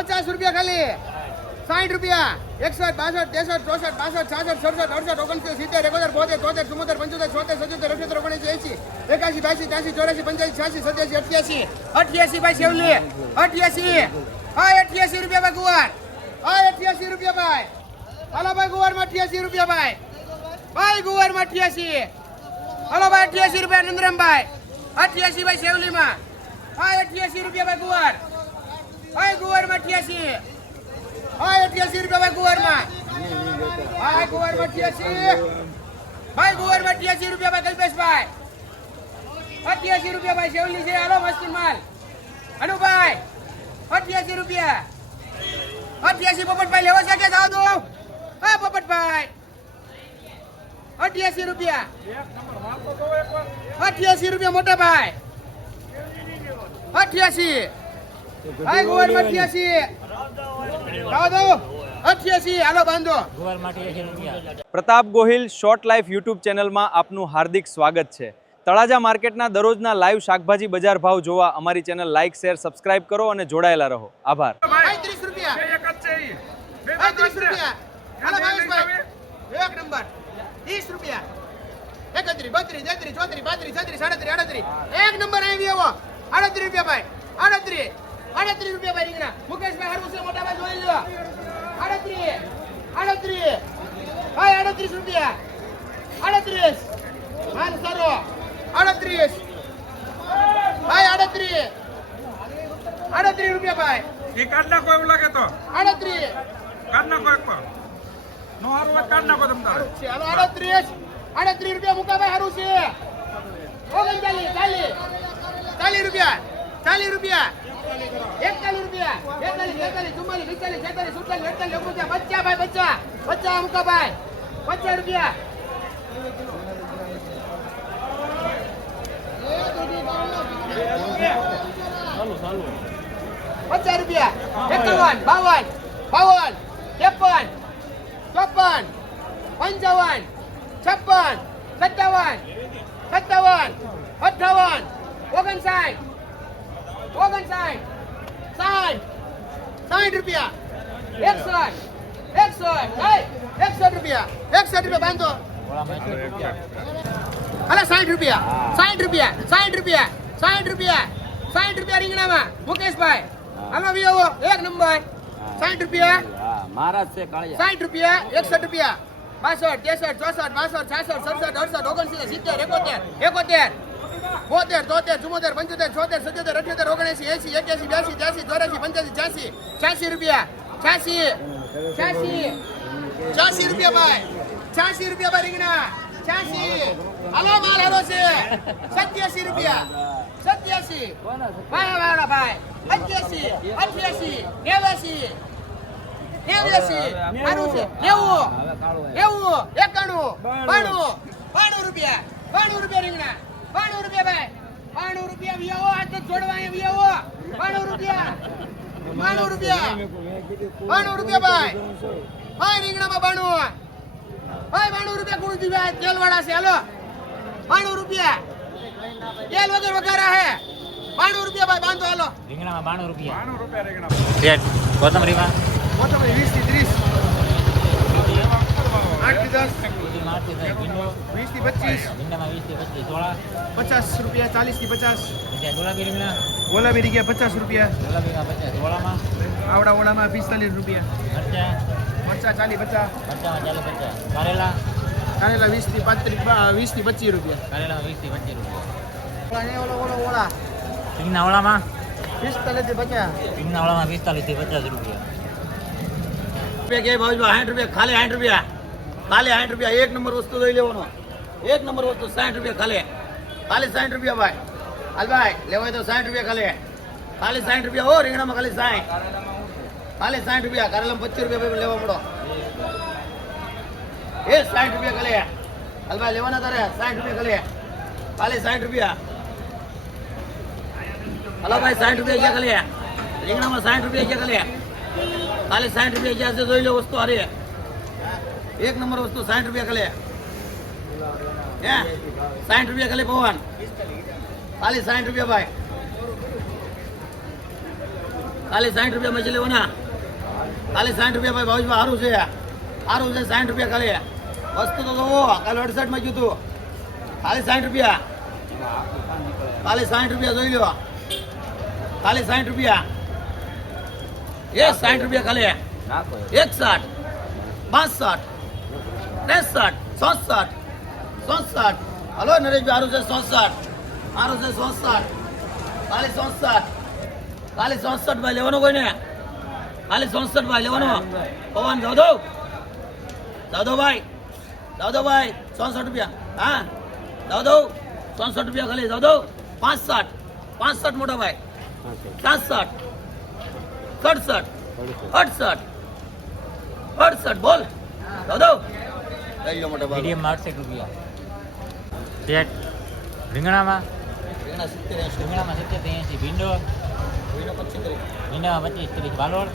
50 રૂપિયા ખાલી 60 રૂપિયા 61 62 63 64 65 66 67 68 69 70 71 72 73 74 75 77 78 79 80 81 82 83 84 85 86 87 88 ભાઈ શેવલી 88 હા 88 રૂપિયા ભાઈ ગુવાર હા 88 રૂપિયા ભાઈ હાલો ભાઈ ગુવારમાં 88 રૂપિયા ભાઈ ગુવારમાં 88 હાલો ભાઈ 88 રૂપિયા નંદરામભાઈ 88 ભાઈ શેવલીમાં હા 88 રૂપિયા ભાઈ ગુવાર ભાઈ ગુવારમાં 88 હા 88 રૂપિયા ભાઈ ગુવારમાં ભાઈ ગુવારમાં 88 ભાઈ ગુવારમાં 88 રૂપિયા ભાઈ કલ્પેશભાઈ 88 રૂપિયા ભાઈ શેવલી છે હાલો મસ્તી માલ અનુભાઈ 88 રૂપિયા 88 પોપટભાઈ લેવા છે કે જાવ દો હા પોપટભાઈ 88 રૂપિયા 88 રૂપિયા મોટા ભાઈ 88 ભાઈ ગુવારમાં 88 જાવ દો 88 હાલો બાંધો ગુવારમાં 88 રૂપિયા Pratap Gohil short life YouTube ચેનલમાં આપનું હાર્દિક સ્વાગત છે. તળાજા માર્કેટના દરરોજના લાઈવ શાકભાજી બજાર ભાવ જોવા અમારી ચેનલ લાઈક શેર સબસ્ક્રાઇબ કરો અને જોડાયેલા રહો. આભાર. 30 રૂપિયા 30 રૂપિયા હાલો ભાવેશભાઈ એક નંબર 30 રૂપિયા 31 32 33 34 35 36 37 38 એક નંબર આવી આવો 38 રૂપિયા ભાઈ 38 રૂપિયા ભાઈ રીંગણા મુકેશભાઈ હારું છે મોટા ભાઈ જોઈ લો 38 ભાઈ 38 રૂપિયા 38 માલ સારો 38 ભાઈ 38 રૂપિયા ભાઈ એ કાઢ નાખો એવું લાગે તો 38 કાઢ નાખો એક પર નો હારું હોય કાઢ નાખો તમ તારે ચાલો 38 રૂપિયા મુકાભાઈ હારું છે 39 40 રૂપિયા 41 રૂપિયા 42 43 44 45 46 47 48 બચ્ચા ભાઈ બચ્ચા મુકાભાઈ 50 રૂપિયા 50 રૂપિયા 51 52 53 54 55 56 57 57 58 59 60 રૂપિયા 61 રૂપિયા બાંધો અલા 60 રૂપિયા રીંગણામાં મુકેશભાઈ હાલો વિયો એક નંબર 60 રૂપિયા મહારાજ છે કાળિયા 60 રૂપિયા 61 રૂપિયા 62 63 64 65 66 67 68 70 71 72 73 74 75 76 77 78 79 80 81 82 83 84 85 86 રૂપિયા 86 રૂપિયા ભાઈ 86 રૂપિયા ભાઈ રીંગણા 86 હાલો માલ હાલો છે 87 રૂપિયા 87 ભાઈ 88 89 સારું છે 90 91 રૂપિયા 92 રીંગણા 92 રૂપિયા ભાઈ 92 રૂપિયા વિયાવો આ તો જોડવા અહીંયા વિયાવો 92 રૂપિયા ભાઈ ભાઈ રીંગણામાં 92 ભાઈ 92 રૂપિયા ગુરુજી ભાઈ તેલવાળા છે હાલો 92 રૂપિયા તેલ વગર વઘારા હે 92 રૂપિયા ભાઈ બાંધો હાલો રીંગણામાં 92 રૂપિયા 92 રૂપિયા રીંગણા રેટ કોથમરીમાં 20 થી 30 8 થી 10 20 થી 25 રીંગણામાં 20 થી 25 સોળા 50 રૂપિયા 40 થી 50 ગુલાબી રીંગણા ગુલાબી રીંગણા 50 રૂપિયા ગુલાબીમાં 50 સોળામાં આવડા ઓળામાં 45 રૂપિયા મરચા 40 50 મરચામાં 40 50 કારેલા કારેલા 20 થી 25 રૂપિયા કારેલામાં 20 થી 25 રૂપિયા ઓળા રીંગણા ઓળામાં 45 થી 50 રીંગણા ઓળામાં 45 થી 50 રૂપિયા કે ભાવમાં 60 રૂપિયા ખાલી 60 રૂપિયા ખાલી 60 રૂપિયા એક નંબર વસ્તુ લઈ લેવાનો એક નંબર વસ્તુ 60 રૂપિયા ખાલી 60 રૂપિયા ભાઈ હાલ ભાઈ લેવાય તો 60 રૂપિયા ખાલી 60 રૂપિયા હો રીંગણામાં ખાલી 60 રૂપિયા કારેલામાં 25 રૂપિયા લેવા મળો એ 60 રૂપિયા ખાલી હાલ ભાઈ લેવાના તારે 60 રૂપિયા ખાલી 60 રૂપિયા હલો ભાઈ 60 રૂપિયા ગયા ખાલી રીંગણામાં 60 રૂપિયા ગયા ખાલી 60 રૂપિયા ગયા છે જોઈ લો વસ્તુ અરે એક નંબર વસ્તુ 60 રૂપિયા ખાલી હે 60 રૂપિયા ખાલી પવન ખાલી 60 રૂપિયા ભાઈ ખાલી 60 રૂપિયા મછી લેવાના ખાલી 60 રૂપિયા ભાઈ ભાવેશભાઈ સારું છે 60 રૂપિયા ખાલી વસ્તુ તો જોવો કાલે 68 માં કીધું ખાલી 60 રૂપિયા ખાલી 60 રૂપિયા જોઈ લો ખાલી 60 રૂપિયા એ 60 રૂપિયા ખાલી 61 62 63 64 64 હલો નરેશભાઈ સારું છે 67 સારું છે 67 ખાલી 67 ખાલી 67 ભાઈ લેવાનો કોઈ ને ખાલી 67 ભાઈ લેવાનો પવન દાદોભાઈ 67 રૂપિયા હા દાદો 67 રૂપિયા ખાલી દાદો 65 મોટા ભાઈ 67 67 68 બોલ દાદો લઈ લો મોટા ભાઈ મીડિયમમાં 68 રૂપિયા સેટ રીંગણામાં 70 રીંગણામાં 70 80 ભીંડો 75 ભીંડામાં 25 30 વાલોળ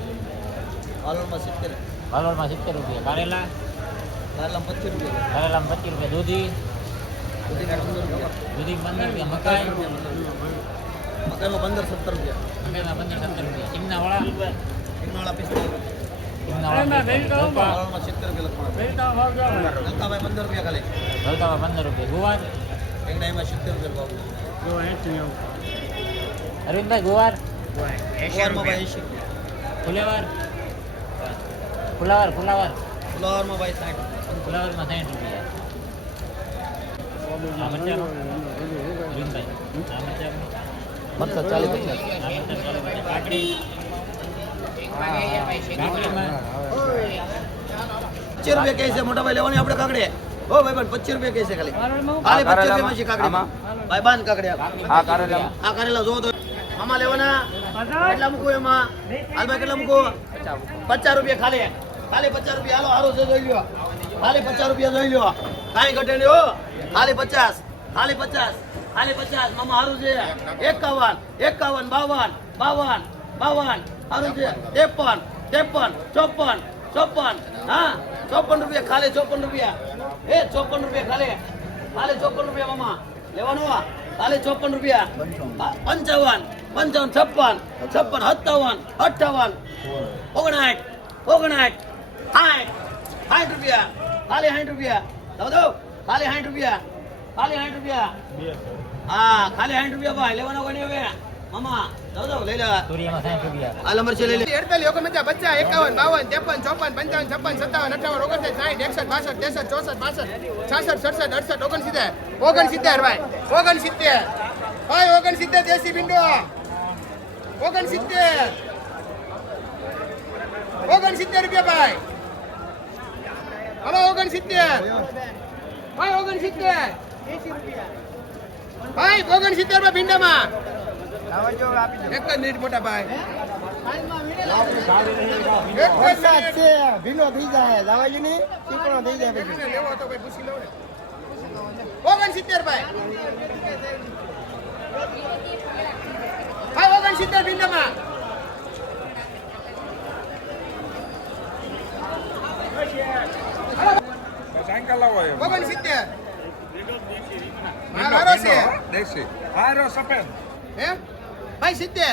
વાલોળમાં 70 વાલોળમાં 70 રૂપિયા કારેલા કારેલામાં 25 રૂપિયા કારેલામાં 25 રૂપિયા દૂધી દૂધીના 15 રૂપિયા દૂધી 15 રૂપિયા મકાઈ મકાઈમાં 15 17 રૂપિયા મકાઈમાં 15 17 રૂપિયા ચીમનાવાળા સિંગનાળા 45 ચીમનાવાળા વાલોળમાં 70 રૂપિયા લખવાના લંકાભાઈ 15 રૂપિયા ખાલી ભલતામાં 15 રૂપિયા ગુવાર એંગડાઈમાં 70 રૂપિયા ભાવ અરવિંદભાઈ ગુવાર ફુલાવરમાં ભાઈ 80 ફુલેવાર ફુલાવાર ફુલાવરમાં ભાઈ 60 ફુલાવારમાં 60 રૂપિયા આ મરચાં અરવિંદભાઈ આ મરચાં મરચાં 40 50 આ મરચાં 40 કાકડી કાકડીમાં 25 રૂપિયા કહે છે મોટા ભાઈ લેવાની આપણે કાકડી ઓ ભાઈ પણ 25 રૂપિયા કહે છે ખાલી ખાલી 25 રૂપિયા છે કાકડી ભાઈ બાંધ કાકડી આ કારેલા જો તો આમાં લેવાના કેટલા મૂકો એમાં હાલ ભાઈ કેટલા મૂકો 50 રૂપિયા ખાલી 50 રૂપિયા હાલો હારું છે જોઈ લ્યો ખાલી 50 રૂપિયા જોઈ લ્યો કાંઈ ઘટે નહીં હો ખાલી 50 મામા હારું છે 51 હારું છે 53 54 હા 54 રૂપિયા ખાલી 54 રૂપિયા એ 54 રૂપિયા ખાલી 54 રૂપિયા મામા લેવાનું ખાલી 54 રૂપિયા 55 56 57 58 59 60 રૂપિયા ખાલી 60 રૂપિયા દો ખાલી 60 રૂપિયા હા ખાલી 60 રૂપિયા ભાઈ લેવાનો કોઈ નહીં હવે મામા દો લઈ લે તુરિયામાં 60 રૂપિયા આ નંબર છે લઈ લે 48 49 50 51 52 53 56 57 58 59 60 67 68 69 70 75 69 દેશી ભીંડો 69 રૂપિયા ભાઈ હલો 69 ભાઈ 69 ભાઈ 69 માં ભીંડામાં એક જ મિનિટ મોટા ભાઈ ભીનો થઈ જાય દાવાજી ની ચીકણો થઈ જાય પછી લેવો તો ભાઈ પૂછી લો ને 69 ભાઈ 69 ભીંડામાં સાયકલ લાવો એમ 69 હારો છે દેશી હારો સફેદ હે ભાઈ 70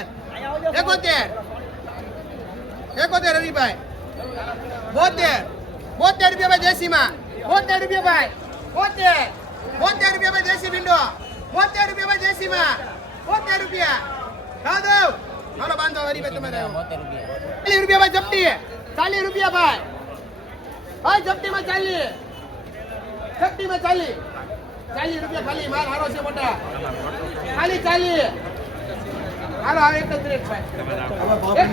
71 હરીભાઈ 72 રૂપિયા ભાઈ દેશીમાં 72 રૂપિયા ભાઈ 72 રૂપિયા ભાઈ દેશી ભીંડો 72 રૂપિયા ભાઈ દેશીમાં 72 રૂપિયા દાદો હાલો બાંધો હરીભાઈ તમારે 72 40 રૂપિયા રૂપિયા ભાઈ જપટી 40 રૂપિયા ભાઈ ભાઈ જપટીમાં 40 જપટીમાં 40 રૂપિયા ખાલી માલ હારો છે મોટા ખાલી 40 હાલો હવે એક જ રેટ ભાઈ 41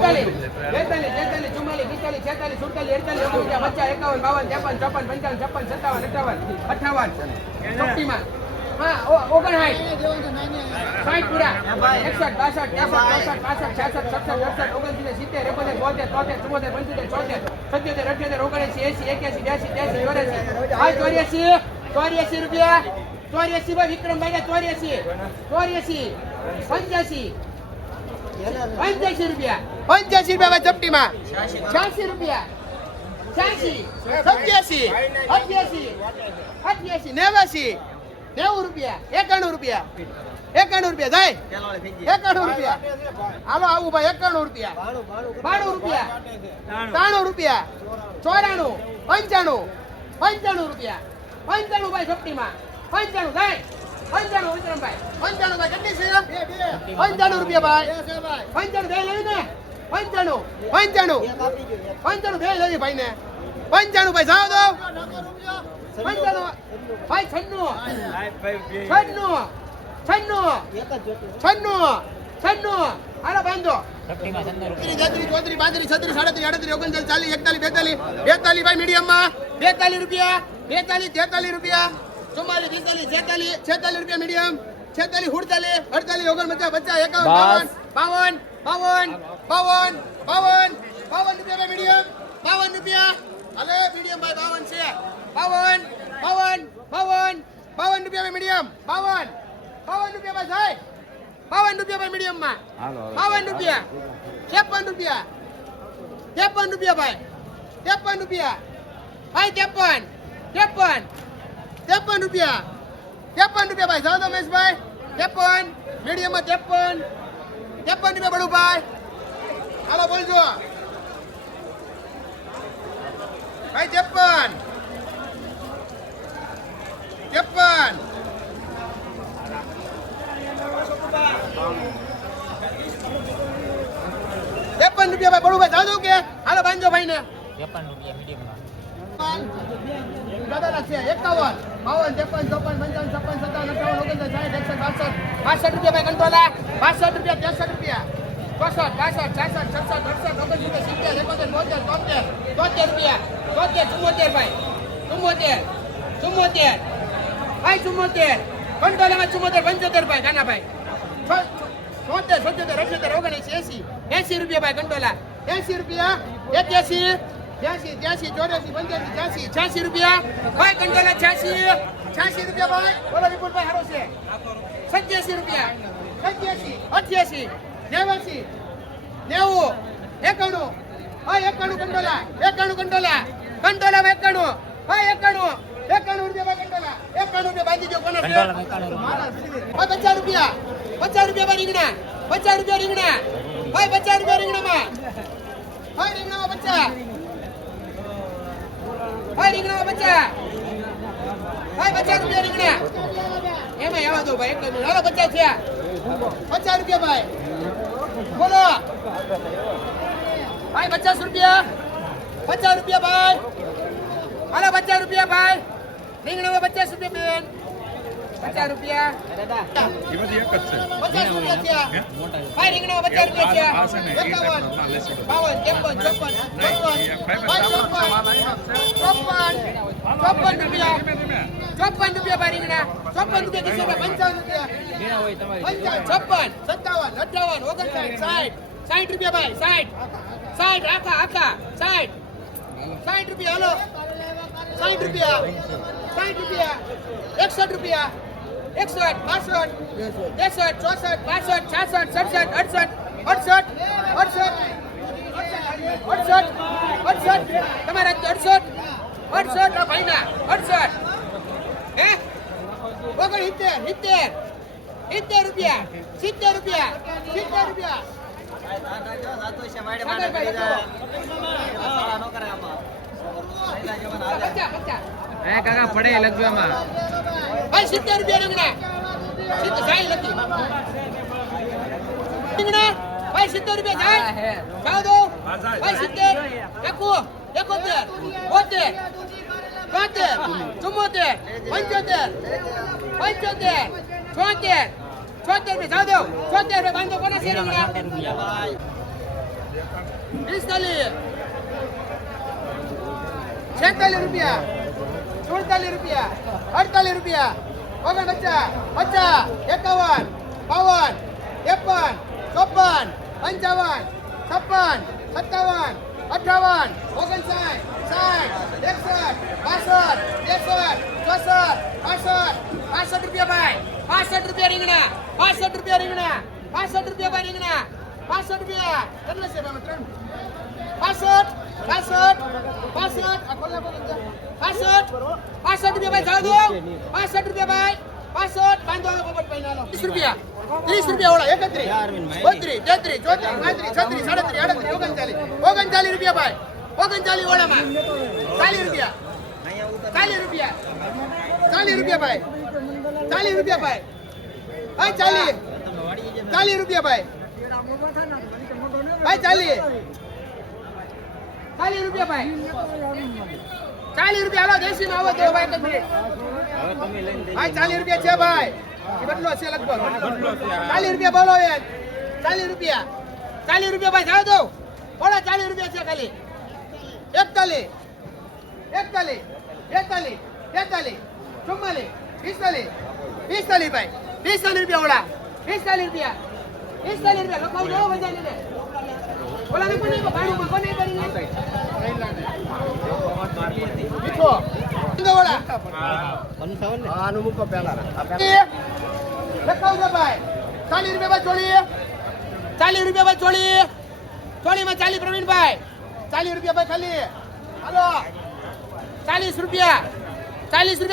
42 43 44 45 46 47 48 49 50 51 52 53 54 55 56 57 58 ચોપટીમાં હા 59 60 પૂરા 61 62 63 64 65 66 67 68 69 70 71 72 73 74 75 77 78 79 80 81 82 84 રૂપિયા 84 ભાઈ વિક્રમભાઈ ને 84 85 રૂપિયા ભાઈ ચપટીમાં 86 રૂપિયા 86 87 88 89 90 રૂપિયા 91 રૂપિયા 91 રૂપિયા જાય 91 રૂપિયા હાલો આવું ભાઈ 91 રૂપિયા 92 રૂપિયા 93 રૂપિયા 94 95 95 રૂપિયા 95 ભાઈ સપટીમાં 95 જાય 95 વિક્રમભાઈ 95 ભાઈ કેટલી છે 95 રૂપિયા ભાઈ 95 બે લેવી ને 95 બે લેવી ભાઈ ને 95 ભાઈ જાવ દો 95 ભાઈ 96 હાલો બાંધો સપટીમાં 96 33 34 રૂપિયા 35 36 37 38 39 40 41 42 ભાઈ મીડિયમમાં 42 રૂપિયા 42 43 રૂપિયા 44 45 46 રૂપિયા મીડિયમ 46 48 49 રૂપિયા મીડિયમ 52 રૂપિયા હાલે મીડિયમ ભાઈ 52 છે 52 રૂપિયા મીડિયમ 52 રૂપિયા ભાઈ સાહેબ 52 રૂપિયા ભાઈ મીડિયમ માં 52 રૂપિયા 53 રૂપિયા 53 રૂપિયા ભાઈ 53 રૂપિયા ભાઈ 53 રૂપિયા 53 રૂપિયા ભાઈ જાઓ તો મહેશભાઈ 53 મીડિયમ માં 53 રૂપિયા બડું ભાઈ હાલો બોલજો ભાઈ 53 રૂપિયા ભાઈ બડું ભાઈ જાઓ કે હાલો બાંધો ભાઈ ને 53 રૂપિયા મીડિયમમાં દાદા છે 51 52 53 54 55 56 57 58 59 60 61 62 રૂપિયા ભાઈ કંટ્રોલા 62 રૂપિયા 63 રૂપિયા 64 65 66 67 68 69 70 72 73 74 75 ભાઈ 74 ભાઈ 74 કંટ્રોલામાં 74 75 ભાઈ ગાના ભાઈ 70 77 78 79 80 રૂપિયા ભાઈ કંટ્રોલા 80 રૂપિયા 81 83 84 85 86 રૂપિયા ભાઈ કંટ્રોલા 86 રૂપિયા ભાઈ બોલો વિપુલભાઈ હારો છે 87 રૂપિયા 87 88 89 90 91 ભાઈ 91 કંટ્રોલા 91 કંટ્રોલા ભાઈ 91 રૂપિયા ભાઈ કંટ્રોલા 91 રૂપિયા બાંધી દો કોના છે ભાઈ 50 રૂપિયા ભાઈ રીંગણા 50 રૂપિયા રીંગણા ભાઈ 50 રૂપિયા રીંગણામાં ભાઈ રીંગણામાં 50 ભાઈ રીંગણામાં 50 ભાઈ 50 રૂપિયા રીંગણા એમાં આવવા દો ભાઈ એક મિનિટ હાલો 50 થયા 50 રૂપિયા ભાઈ બોલો ભાઈ 50 રૂપિયા ભાઈ હાલો 50 રૂપિયા ભાઈ રીંગણામાં 50 રૂપિયા બેન 50 રૂપિયા એમાંથી એક જ છે 50 રૂપિયા થયા ભાઈ રીંગણામાં 50 રૂપિયા થયા 55 રૂપિયા ભાઈ રીંગણા 55 રૂપિયા કિશોર 55 રૂપિયા 56 57 58 59 60 રૂપિયા ભાઈ 60 આખા 60 રૂપિયા હાલો 60 રૂપિયા 61 રૂપિયા 61 62 63 64 65 66 68 તમારા 68 ભાઈના 68 હે 70 રૂપિયા 70 રૂપિયા કાકા પડે લગવામાં ભાઈ 70 રૂપિયા રીંગણા 70 જાય લખી રીંગણા ભાઈ 70 રૂપિયા જાય જાવ દો ભાઈ 70 એકુ 71 72 73 74 75 76 રૂપિયા જાવ દો 76 રૂપિયા બાંધો કોના છે રીંગણા 46 રૂપિયા 47 રૂપિયા 48 રૂપિયા 49 50 51 52 53 54 55 56 57 58 59 60 61 62 63 64 65 રૂપિયા ભાઈ 65 રૂપિયા રીંગણા 65 રૂપિયા રીંગણા 65 રૂપિયા ભાઈ રીંગણા 65 રૂપિયા કેટલા છે ભાઈ 65 રૂપિયા ભાઈ જાવ દો 65 રૂપિયા ભાઈ 65 બાંધો પોપટભાઈ નાનો 30 રૂપિયા 30 રૂપિયા ઓળા 31 32 33 34 35 36 37 39 રૂપિયા ભાઈ 39 ઓળામાં 40 રૂપિયા 40 રૂપિયા 40 રૂપિયા ભાઈ 40 રૂપિયા ભાઈ ભાઈ 40 રૂપિયા ભાઈ ભાઈ 40 રૂપિયા ભાઈ 40 રૂપિયા હાલો દેશી માં આવો તો ભાઈ તમે ભાઈ 40 રૂપિયા છે ભાઈ એ બદલો છે લગભગ 40 રૂપિયા બોલો યાર 40 રૂપિયા ભાઈ જાવ દો બોલા 40 રૂપિયા છે ખાલી 41 41 42 43 44 45 ભાઈ 45 રૂપિયા ઓલા 45 રૂપિયા લખાવ જો બજાર ને ઓલા ને કોને ભાડું કોને કરી મીઠો ઓલા 55 આનું મૂકો પહેલા લખાવ જો ભાઈ 40 રૂપિયા ભાઈ ચોળીમાં 40 પ્રવીણભાઈ 40 રૂપિયા ભાઈ ખાલી હાલો 40 રૂપિયા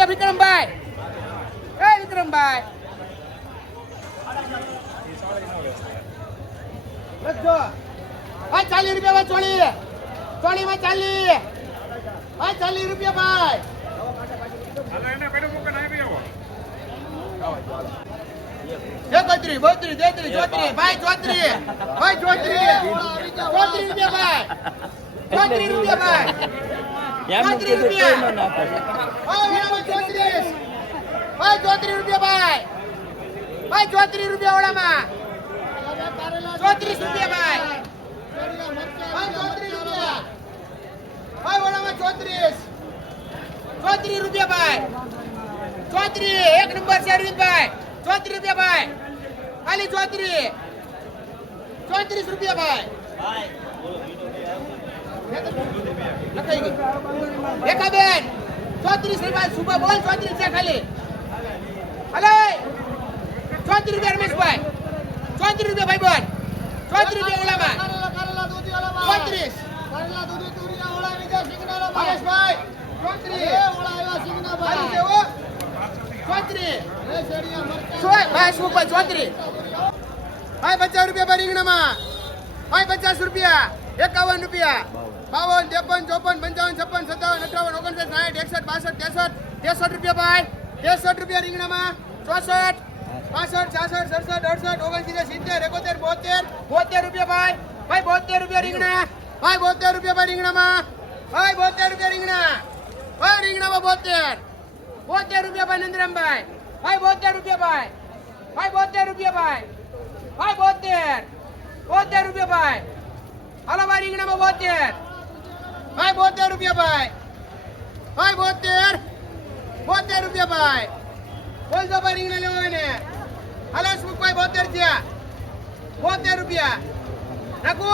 વિક્રમભાઈ વિક્રમભાઈ લખજો ભાઈ 40 રૂપિયા ભાઈ ચોળીમાં 40 ભાઈ 40 રૂપિયા ભાઈ હાલો એને પેડો મૂકે ના આવી આવો 31 32 33 34 ભાઈ 34 રૂપિયા ભાઈ 34 રૂપિયા ભાઈ 34 રૂપિયા ભાઈ 34 રૂપિયા ભાઈ 34 રૂપિયા ઓળામાં 34 રૂપિયા ભાઈ 34 રૂપિયા ભાઈ ઓળામાં 34 રૂપિયા ભાઈ 34 એક નંબર છે અરવિંદભાઈ 34 રૂપિયા ભાઈ ખાલી 34 રૂપિયા ભાઈ લખાઈ ગઈ રેખાબેન 34 રૂપિયા સુબા બોલ 34 છે ખાલી હલે 34 રૂપિયા રમેશભાઈ 34 રૂપિયા ભાઈ બોલ 34 રૂપિયા ઓલામાં 34 હરેશભાઈ 34 ભાઈ 50 રૂપિયા ભાઈ રીંગણામાં ભાઈ 50 રૂપિયા 51 રૂપિયા 52 53 54 55 56 57 58 59 60 61 62 63 રૂપિયા ભાઈ 63 રૂપિયા રીંગણામાં 64 65 66 67 68 69 70 71 72 રૂપિયા ભાઈ 72 રૂપિયા રીંગણા ભાઈ 72 રૂપિયા ભાઈ રીંગણામાં ભાઈ 72 રૂપિયા રીંગણા ભાઈ રીંગણામાં 72 રૂપિયા ભાઈ નંદરામભાઈ ભાઈ 72 રૂપિયા ભાઈ 72 રૂપિયા ભાઈ 72 રૂપિયા ભાઈ હાલો ભાઈ રીંગણામાં 72 રૂપિયા ભાઈ 72 રૂપિયા ભાઈ બોલ દો ભાઈ રીંગણા લેવો ને હાલો સુખભાઈ 72 થયા 72 રૂપિયા રાખો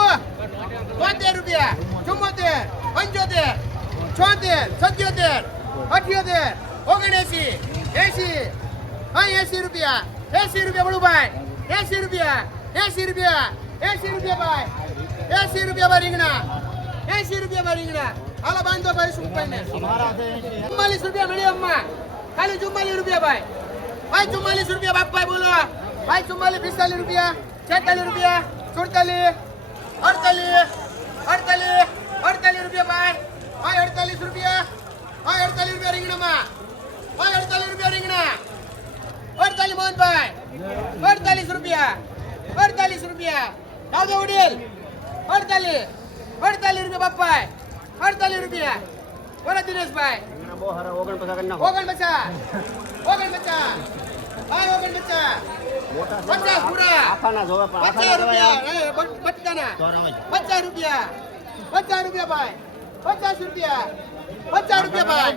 72 રૂપિયા 74 75 76 77 78 79 80 રૂપિયા 80 બળુભાઈ 80 રૂપિયા 80 રૂપિયા ભાઈ 80 રૂપિયા ભાઈ રીંગણા 80 રૂપિયા ભાઈ રીંગણા હાલો બાંધો ભાઈ સુખભાઈ ને 44 રૂપિયા મીડિયમમાં ખાલી 44 રૂપિયા ભાઈ 44 રૂપિયા બાપભાઈ બોલો ભાઈ 44 45 રૂપિયા 46 રૂપિયા 47 48 રૂપિયા ભાઈ 48 રૂપિયા રીંગણામાં ભાઈ 48 રૂપિયા રીંગણા 48 મોહનભાઈ 48 રૂપિયા દાઉદ ઉડેલ 48 રૂપિયા બાપભાઈ 48 રૂપિયા બોલો દિનેશભાઈ 49 ભાઈ 50 પૂરા 50 રૂપિયા બટકાના 50 રૂપિયા ભાઈ 50 રૂપિયા ભાઈ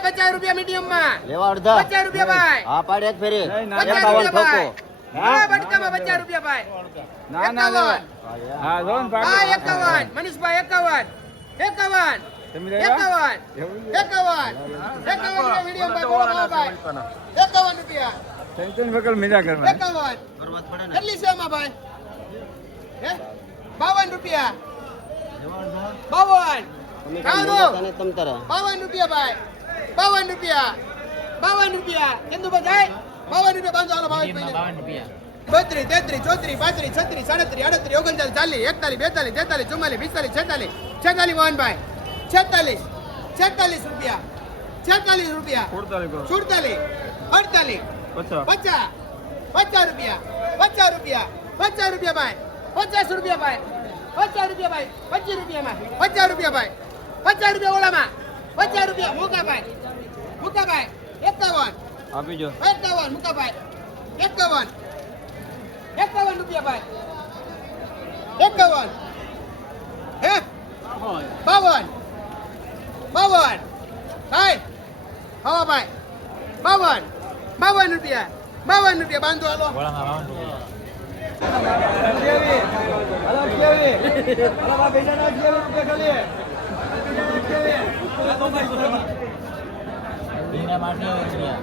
50 રૂપિયા મીડિયમમાં લેવા અડધા 50 રૂપિયા ભાઈ હા પાડે એક ફેરી 50 રૂપિયા ભાઈ હા બટકામાં 50 રૂપિયા ભાઈ ના ના લેવાય. હા જો ને હા 51 મનીષભાઈ 51 તમે 51 લેવા? 51 મીડિયમ ભાઈ બોલો ભાઈ 51 રૂપિયા ટેન્શન વગર મજા કરવા 51 કેટલી છે એમાં ભાઈ હે 52 રૂપિયા 52 52 રૂપિયા ભાઈ 52 રૂપિયા 52 રૂપિયા ચંદુભાઈ જાય 52 રૂપિયા બાંધો હાલો મીડિયમમાં ભાવેશભાઈ 52 રૂપિયા 32, 33, 34, 35, 36, 37, 38, 39, 40, 41, 42, 43, 44, 45, 46, મોહનભાઈ 46, 46 રૂપિયા 46 રૂપિયા 47, 48, 50, 50 રૂપિયા 50 રૂપિયા 50 રૂપિયા ભાઈ 50 રૂપિયા ભાઈ 50 રૂપિયા ભાઈ 25 રૂપિયામાં 50 રૂપિયા ભાઈ 50 રૂપિયા ઓલામાં 50 રૂપિયા મુકાભાઈ 51 આપી જો 51 મુકાભાઈ 51 રૂપિયા ભાઈ 51 હે 52 સાહેબ હવા ભાઈ 52 રૂપિયા 52 રૂપિયા બાંધો હાલો ગોળામાં 52 રૂપિયા રીંગણા 58 રૂપિયા